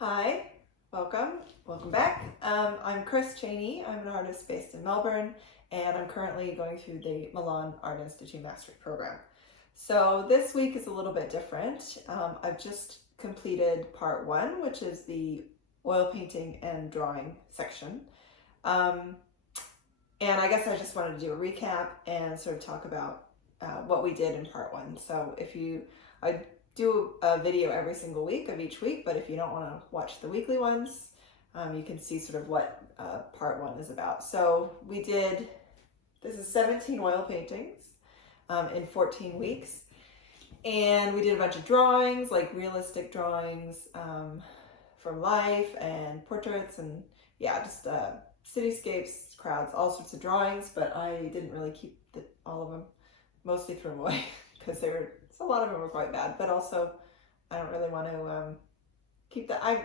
Hi, welcome back. I'm Chris Cheney. I'm an artist based in Melbourne, and I'm currently going through the Milan Art Institute Mastery Program. So this week is a little bit different. I've just completed part one, which is the oil painting and drawing section. And I guess I just wanted to do a recap and sort of talk about what we did in part one. So I do a video every single week of each week, but if you don't want to watch the weekly ones, you can see sort of what part one is about. So this is 17 oil paintings in 14 weeks. And we did a bunch of drawings, like realistic drawings from life and portraits and just cityscapes, crowds, all sorts of drawings, but I didn't really keep all of them. Mostly threw them away because a lot of them were quite bad, but also I don't really want to keep I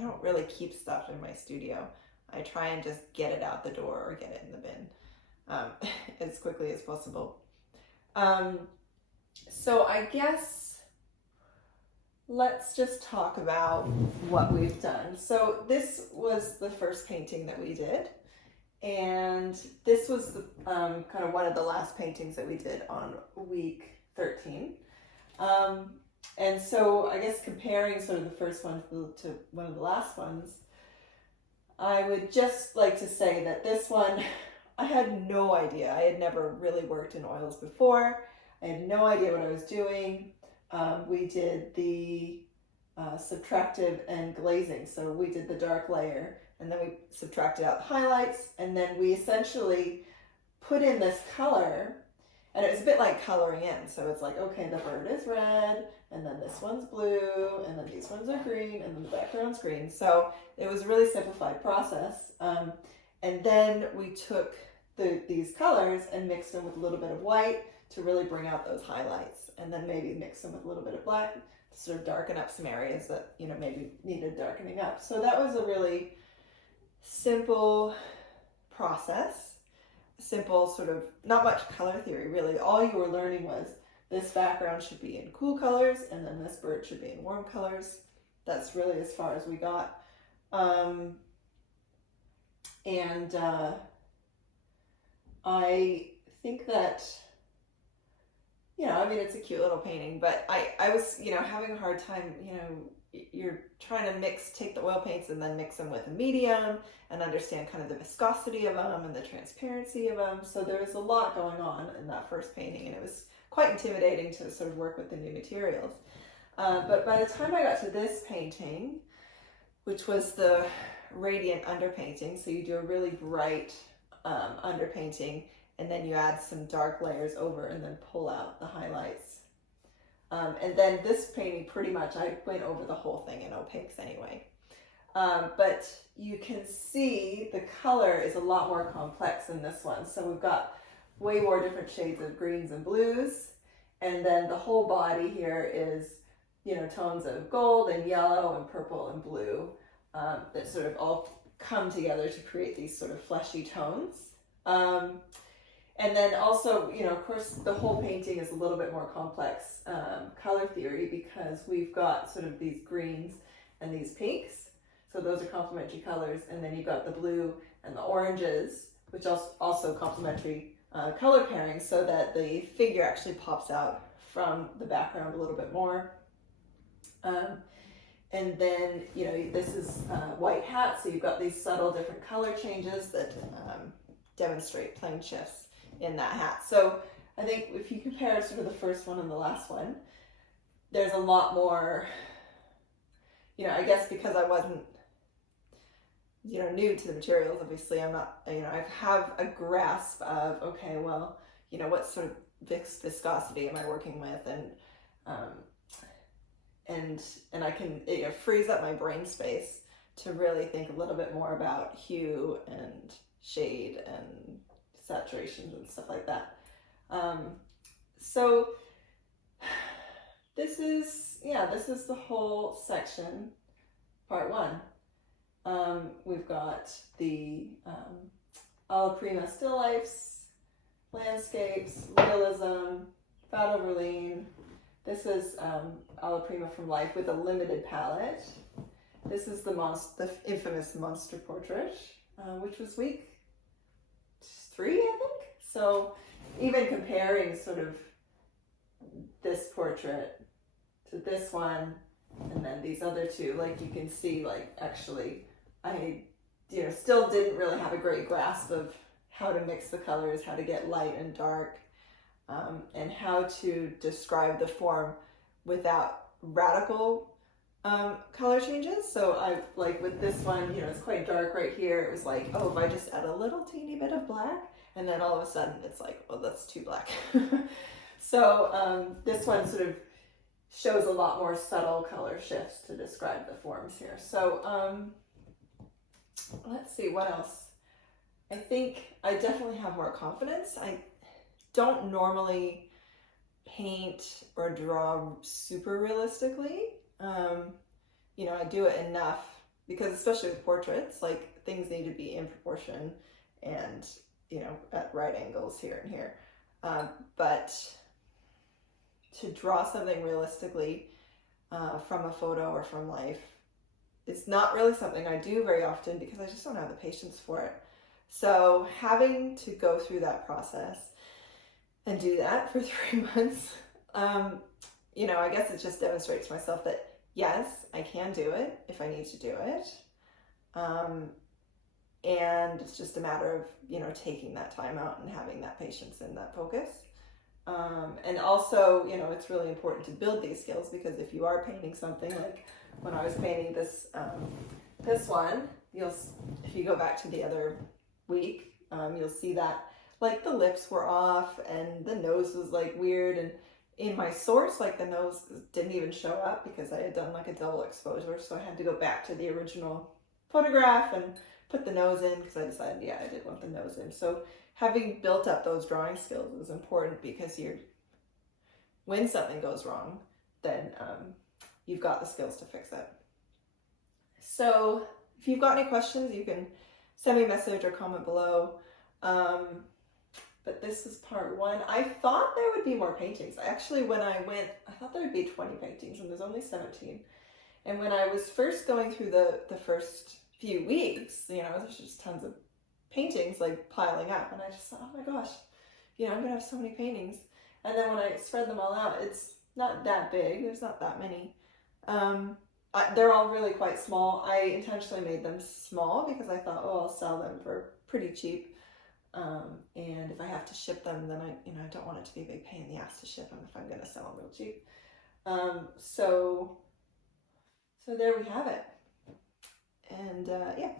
don't really keep stuff in my studio. I try and just get it out the door or get it in the bin as quickly as possible. So I guess let's just talk about what we've done. So this was the first painting that we did, and this was the, kind of one of the last paintings that we did on week 13. And so I guess comparing sort of the first one to one of the last ones, I would just like to say that this one, I had no idea. I had never really worked in oils before. I had no idea what I was doing. We did the subtractive and glazing. So we did the dark layer and then we subtracted out the highlights, and then we essentially put in this color, and it was a bit like coloring in. So it's like, okay, the bird is red, and then this one's blue, and then these ones are green, and then the background's green. So it was a really simplified process. And then we took these colors and mixed them with a little bit of white to really bring out those highlights, and then maybe mix them with a little bit of black to sort of darken up some areas that, maybe needed darkening up. So that was a really simple process, simple sort of, not much color theory really. All you were learning was this background should be in cool colors, and then this bird should be in warm colors. That's really as far as we got. I think that, it's a cute little painting, but I was, having a hard time, you're trying to take the oil paints and then mix them with a medium and understand kind of the viscosity of them and the transparency of them. So there was a lot going on in that first painting, and it was quite intimidating to sort of work with the new materials. But by the time I got to this painting, which was the radiant underpainting, so you do a really bright underpainting, and then you add some dark layers over and then pull out the highlights. And then this painting, pretty much, I went over the whole thing in opaques anyway. But you can see the color is a lot more complex in this one. So we've got way more different shades of greens and blues. And then the whole body here is, tones of gold and yellow and purple and blue that sort of all come together to create these sort of fleshy tones. And then also, of course, the whole painting is a little bit more complex color theory, because we've got sort of these greens and these pinks. So those are complementary colors. And then you've got the blue and the oranges, which also complementary color pairing, so that the figure actually pops out from the background a little bit more. And then, this is white hat. So you've got these subtle different color changes that demonstrate plane shifts in that hat. So I think if you compare sort of the first one and the last one, there's a lot more, I guess because I wasn't, new to the materials, obviously I'm not, I have a grasp of, okay, well, what sort of viscosity am I working with, and I can, freeze up my brain space to really think a little bit more about hue and shade and saturations and stuff like that. So this is the whole section, part one. We've got the alla prima still lifes, landscapes, realism, fat over lean. This is alla prima from life with a limited palette. This is the infamous monster portrait, which was week 3, I think. So even comparing sort of this portrait to this one and then these other two, like you can see, like actually I still didn't really have a great grasp of how to mix the colors, how to get light and dark, and how to describe the form without radical color changes. So I, like with this one, it's quite dark right here. It was like, oh, if I just add a little teeny bit of black, and then all of a sudden it's like, oh, that's too black. So this one sort of shows a lot more subtle color shifts to describe the forms here. So let's see, what else? I think I definitely have more confidence. I don't normally paint or draw super realistically. I do it enough because, especially with portraits, like things need to be in proportion and, at right angles here and here. But to draw something realistically from a photo or from life, it's not really something I do very often because I just don't have the patience for it. So having to go through that process and do that for 3 months, I guess it just demonstrates to myself that yes, I can do it if I need to do it. And it's just a matter of, taking that time out and having that patience and that focus. And also, it's really important to build these skills, because if you are painting something, like when I was painting this one, if you go back to the other week, you'll see that like the lips were off and the nose was like weird, and in my source, like the nose didn't even show up because I had done like a double exposure. So I had to go back to the original photograph and put the nose in because I decided, yeah, I did want the nose in. So having built up those drawing skills is important, because when something goes wrong, then you've got the skills to fix it. So if you've got any questions, you can send me a message or comment below. But this is part 1. I thought there would be more paintings. Actually, when I went, I thought there would be 20 paintings, and there's only 17. And when I was first going through the first few weeks, there's just tons of paintings like piling up, and I just thought, oh my gosh, I'm gonna have so many paintings. And then when I spread them all out, it's not that big. There's not that many. They're all really quite small. I intentionally made them small because I thought, oh, I'll sell them for pretty cheap. And if I have to ship them, then I don't want it to be a big pain in the ass to ship them if I'm going to sell them real cheap. So there we have it. And yeah,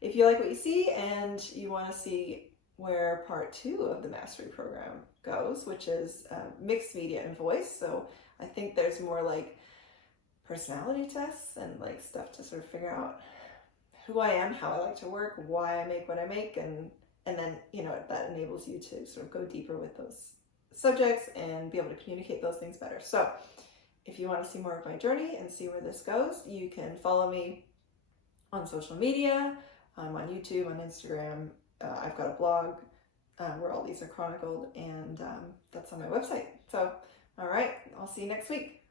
if you like what you see and you want to see where part 2 of the mastery program goes, which is mixed media and voice. So I think there's more like personality tests and like stuff to sort of figure out who I am, how I like to work, why I make what I make, and then, that enables you to sort of go deeper with those subjects and be able to communicate those things better. So if you want to see more of my journey and see where this goes, you can follow me on social media. I'm on YouTube, on Instagram. I've got a blog where all these are chronicled, and that's on my website. So, all right, I'll see you next week.